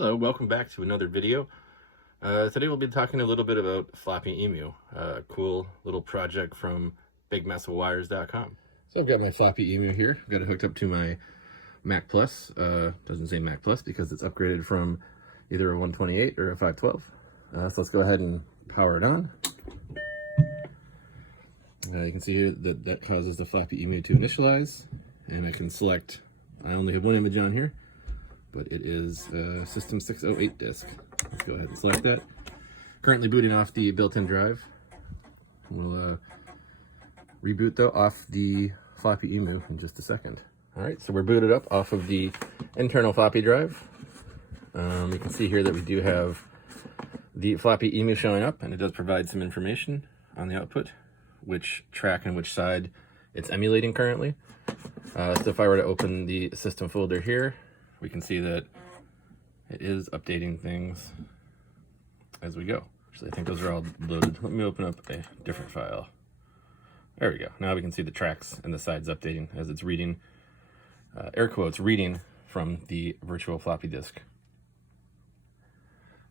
Hello, welcome back to another video. Today we'll be talking a little bit about Floppy Emu, a cool little project from bigmessofwires.com. So I've got my Floppy Emu here. I've got it hooked up to my Mac Plus. Doesn't say Mac Plus because it's upgraded from either a 128 or a 512. So let's go ahead and power it on. You can see here that causes the Floppy Emu to initialize, and I can select, I only have one image on here, but it is a System 608 disk. Let's go ahead and select that. Currently booting off the built-in drive. We'll reboot though off the Floppy Emu in just a second. All right, so we're booted up off of the internal floppy drive. You can see here that we do have the Floppy Emu showing up, and it does provide some information on the output, which track and which side it's emulating currently. So if I were to open the system folder here, we can see that it is updating things as we go. Actually, I think those are all loaded. Let me open up a different file. There we go. Now we can see the tracks and the sides updating as it's reading, air quotes, reading from the virtual floppy disk.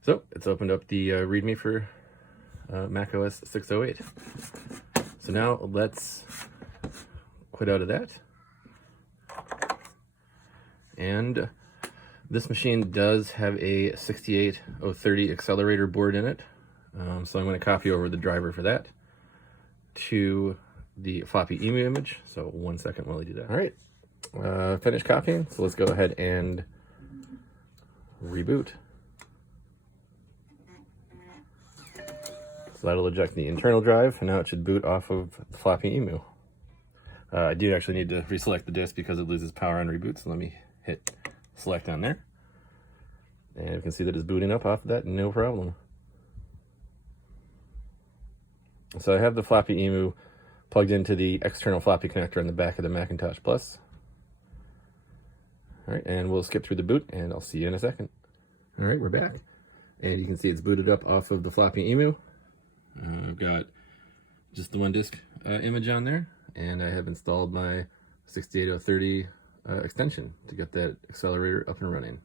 So it's opened up the README for macOS 608. So now let's quit out of that. And this machine does have a 68030 accelerator board in it. So I'm going to copy over the driver for that to the Floppy Emu image. So 1 second while I do that. All right, finish copying. So let's go ahead and reboot. So that'll eject the internal drive, and now it should boot off of the Floppy Emu. I do actually need to reselect the disk because it loses power on reboot, so let me hit select on there. And you can see that it's booting up off of that, no problem. So I have the Floppy Emu plugged into the external floppy connector on the back of the Macintosh Plus. All right, and we'll skip through the boot, and I'll see you in a second. All right, we're back. And you can see it's booted up off of the Floppy Emu. I've got just the one disk image on there, and I have installed my 68030 extension to get that accelerator up and running.